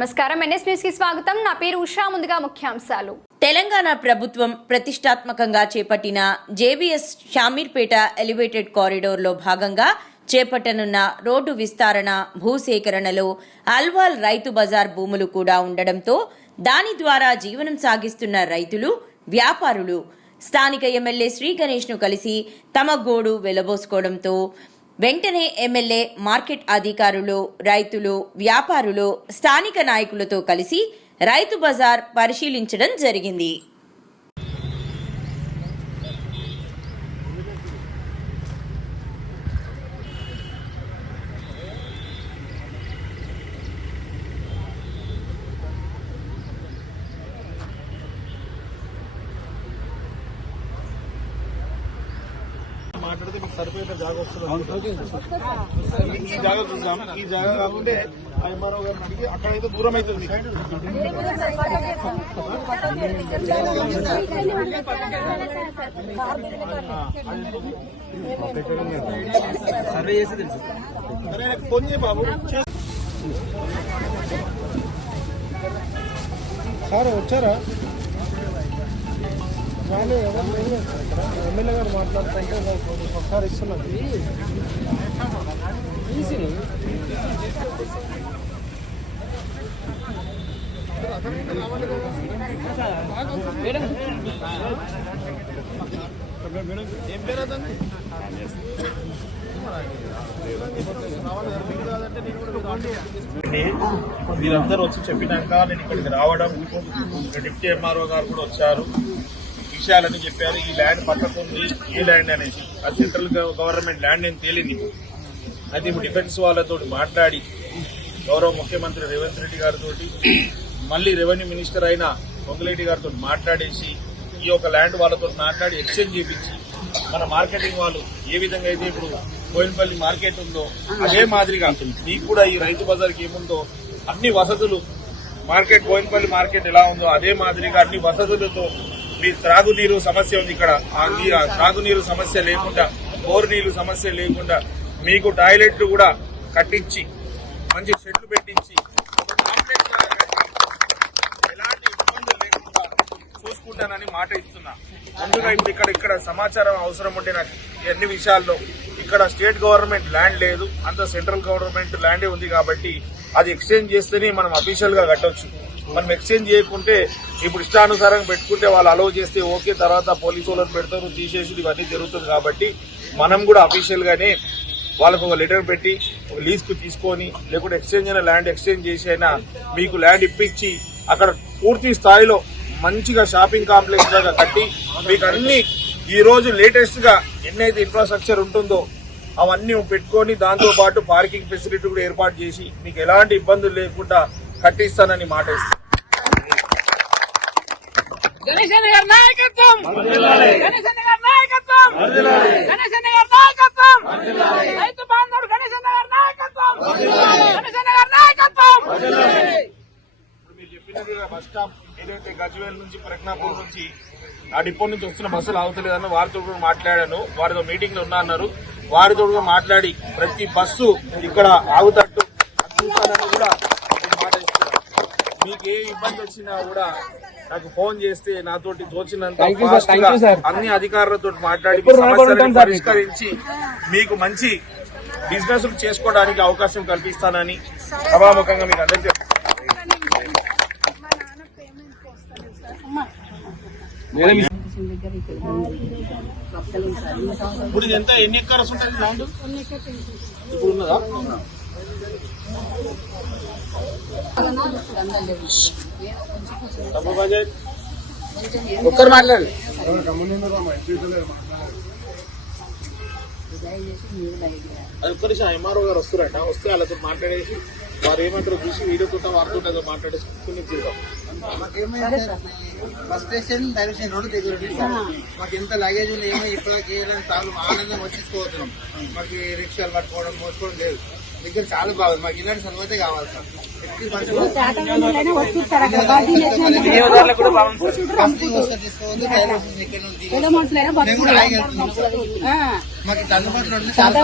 నమస్కారం, NS news కి స్వాగతం. నా పేరు ఉషా. ముందుగా ముఖ్యాంశాలు. తెలంగాణ ప్రభుత్వం ప్రతిష్టాత్మకంగా చేపట్టిన జేబీఎస్ షామీర్పేట ఎలివేటెడ్ కారిడోర్లో భాగంగా చేపట్టనున్న రోడ్డు విస్తరణ, భూసేకరణలో అల్వాల్ రైతు బజార్ భూములు కూడా ఉండడంతో దాని ద్వారా జీవనం సాగిస్తున్న రైతులు, వ్యాపారులు స్థానిక ఎమ్మెల్యే శ్రీ గణేష్ ను కలిసి తమ గోడు వెళ్లబోసుకోవడంతో వెంటనే ఎమ్మెల్యే, మార్కెట్ అధికారులు, రైతులు, వ్యాపారులు స్థానిక నాయకులతో కలిసి రైతు బజార్ పరిశీలించడం జరిగింది. మాట్లాడితే మీకు సరిపోయిన జాగా వస్తుంది. ఈ జాగా చూద్దాం. ఈ జాగా కాకుంటే ఎంఆర్ఓ గారిని అడిగి అక్కడైతే దూరం అవుతుంది. సర్వే చేసి తెలుసు. ఫోన్ చేయ బాబు. సార్ వచ్చారా? ఎమ్మెల్యే గారు మాట్లాడుతుంటే ఒకసారి ఇస్తున్నారు. ఏం పేరు అదండి? మీరందరూ వచ్చి చెప్పినాక నేను ఇక్కడికి రావడం, డిప్యూటీ ఎంఆర్ఓ గారు కూడా వచ్చారు, విషయాలని చెప్పారు. ఈ ల్యాండ్ పక్కకుంది, ఏ ల్యాండ్ అనేసి అది సెంట్రల్ గవర్నమెంట్ ల్యాండ్ అని తేలింది. అయితే ఇప్పుడు డిఫెన్స్ వాళ్ళతో మాట్లాడి గౌరవ ముఖ్యమంత్రి రేవంత్ రెడ్డి గారితో, మళ్ళీ రెవెన్యూ మినిస్టర్ అయిన పొంగులేటి గారితో మాట్లాడేసి ఈ యొక్క ల్యాండ్ వాళ్ళతో మాట్లాడి ఎక్స్చేంజ్ చేయించి మన మార్కెటింగ్ వాళ్ళు ఏ విధంగా అయితే ఇప్పుడు బోయినపల్లి మార్కెట్ ఉందో అదే మాదిరిగా మీకు కూడా ఈ రైతు బజార్కి ఏముందో అన్ని వసతులు, మార్కెట్ బోయినపల్లి మార్కెట్ ఎలా ఉందో అదే మాదిరిగా అన్ని వసతులతో మీ త్రాగునీరు సమస్య ఉంది. ఇక్కడ త్రాగునీరు సమస్య లేకుండా, బోర్ నీరు సమస్య లేకుండా మీకు టాయిలెట్లు కూడా కట్టించి మంచి షెడ్లు పెట్టించి ఎలాంటి ఇబ్బందులు లేకుండా చూసుకుంటానని మాట ఇస్తున్నా. ముందుగా ఇప్పుడు ఇక్కడ సమాచారం అవసరం ఉంటే నాకు అన్ని విషయాల్లో ఇక్కడ స్టేట్ గవర్నమెంట్ ల్యాండ్ లేదు, అంత సెంట్రల్ గవర్నమెంట్ ల్యాండే ఉంది కాబట్టి అది ఎక్స్చేంజ్ చేస్తేనే మనం అఫీషియల్ గా కట్టొచ్చు. మనం ఎక్స్చేంజ్ చేయకుంటే ఇప్పుడు ఇష్టానుసారంగా పెట్టుకుంటే వాళ్ళు అలౌ చేస్తే ఓకే, తర్వాత పోలీసు వాళ్ళని పెడతారు, తీసేసి ఇవన్నీ జరుగుతుంది. కాబట్టి మనం కూడా అఫీషియల్ గానే వాళ్ళకు ఒక లెటర్ పెట్టి ఒక లీజ్ కు తీసుకొని, లేకుంటే ఎక్స్చేంజ్ అయినా ల్యాండ్ ఎక్స్చేంజ్ చేసి అయినా మీకు ల్యాండ్ ఇప్పించి అక్కడ పూర్తి స్థాయిలో మంచిగా షాపింగ్ కాంప్లెక్స్ లాగా కట్టి మీకు అన్ని ఈ రోజు లేటెస్ట్ గా ఎన్నైతే ఇన్ఫ్రాస్ట్రక్చర్ ఉంటుందో అవన్నీ పెట్టుకొని దాంతో పాటు పార్కింగ్ ఫెసిలిటీ కూడా ఏర్పాటు చేసి మీకు ఎలాంటి ఇబ్బందులు లేకుండా కట్టిస్తానని మాట ఇస్తాను. మీరు చెప్పినట్టుగా బస్ స్టాప్ ఏదైతే గజ్వేల్ నుంచి, ప్రజ్ఞాపూర్ నుంచి ఆ డిపో నుంచి వస్తున్న బస్సులు ఆగుతలేదన్న వారితో కూడా మాట్లాడాను. వారితో మీటింగ్ లో ఉన్నా అన్నారు. వారితో కూడా మాట్లాడి ప్రతి బస్సు ఇక్కడ ఆగుతట్టు చూస్తానని కూడా మాట ఇస్తున్నాను. మీకు ఏ ఇబ్బంది వచ్చినా కూడా నాకు ఫోన్ చేస్తే నాతోటి తోచినంత అన్ని అధికారులతో మాట్లాడి సమస్యలను పరిష్కరించి మీకు మంచి బిజినెస్ చేసుకోవడానికి అవకాశం కల్పిస్తానని సభాముఖంగా మీకు అందరికీ చెప్తాను. ఇప్పుడు ఎంత ఎన్ని ఎకరాస్ ఉంటుంది ల్యాండ్ ఇప్పుడు ఉన్నదా? ఒక్కరు మాట్లాడండి. అది ఒక్క నిమిషం ఎంఆర్ఓ గారు వస్తారట, వస్తే వాళ్ళతో మాట్లాడేసి వారు ఏమంటారో చూసి వీడియోతో వారితో మాట్లాడేసి తీద్దాం. మాకేమైంది బస్ స్టేషన్ రైల్వే స్టేషన్ రెండు దగ్గర ఉంది సార్. మాకు ఎంత లగేజ్ ఉంది ఏమో ఇప్పటికి ఏదైనా ప్రాబ్లం ఆనందం వచ్చిపోతున్నాం. మాకు రిక్షాలు పట్టుకోవడం మోసుకోవడం లేదు. దగ్గర చాలా బాగుంది. మాకు ఇలాంటి సర్వతే కావాలి సార్. తీసుకోవద్దు రైల్వే స్టేషన్ ఇక్కడ నుంచి మేము కూడా హాయిగా వెళ్తున్నాం సార్. మాకు ఇట్లా అందుబాటులో ఉంటే చాలా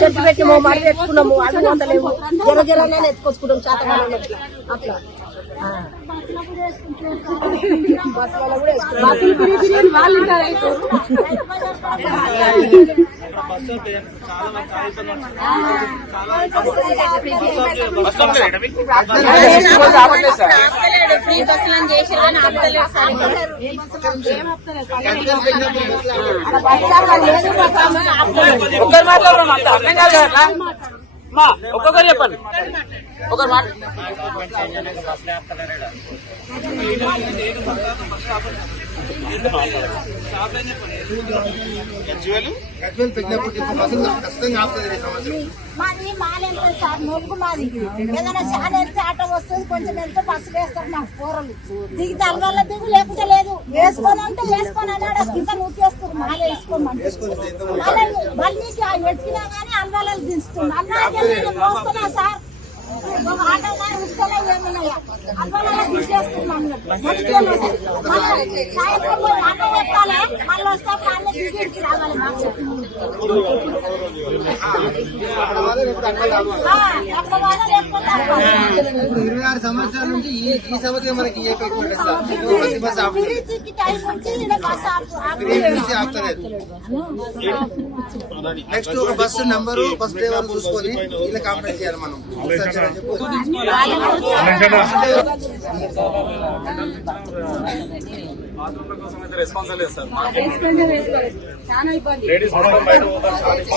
చెట్టు పెట్టినాము మరి పెట్టుకున్నాము అవి వందలేము జరగలనే ఎత్తుకొచ్చుకుంటాం శాతకాలం అట్లా ఒక్కరు మాట్లాడడం అంత అర్థం కాదు కదా మా ఒక్కొక్కరు చెప్పండి ఒకరు మాట గజ్వేల్ పెద్దప్పుడు బస్సులు ఖచ్చితంగా ఆపుతుంది ఈ సంవత్సరం. మాది మాలేదు సార్ నొప్పు మాది ఏదైనా చాలా వెళ్తే ఆటో వస్తుంది కొంచెం వెళ్తే బస్సు వేస్తారు మాకు కూరలు దిగితే అల్వాళ్ళ దిగు లేకుంటే లేదు వేసుకొని అంటే వేసుకొని అన్నాడు కింద నూకేస్తారు మాల వేసుకోమంటే మళ్ళీ ఎత్తినా కానీ అల్వాళ్ళు దించుతుంది అన్నా మోస్తున్నా సార్ ఆటో కానీ ఉసుకోలే ఏమన్నాయా అల్వాళ్ళ దించేస్తున్నాం సాయంత్రం పోయి ఆటో పెట్టాలి మళ్ళీ వస్తే అన్నీ దిగిడికి రావాలి మాకు ఇప్పుడు 26 సంవత్సరాల నుంచి ఈ సంవత్సరం మనకి ఏ పెట్టుకోండి సార్. ప్రతి బస్సు ఆపుతుంది. ఫ్రీ నుంచి ఆపుతలేదు. నెక్స్ట్ ఒక బస్సు నంబరు బస్ డ్రైవర్ చూసుకొని ఇలా కంప్లైంట్ చేయాలి మనం. లేడీస్ మొత్తం బయట పోతారు.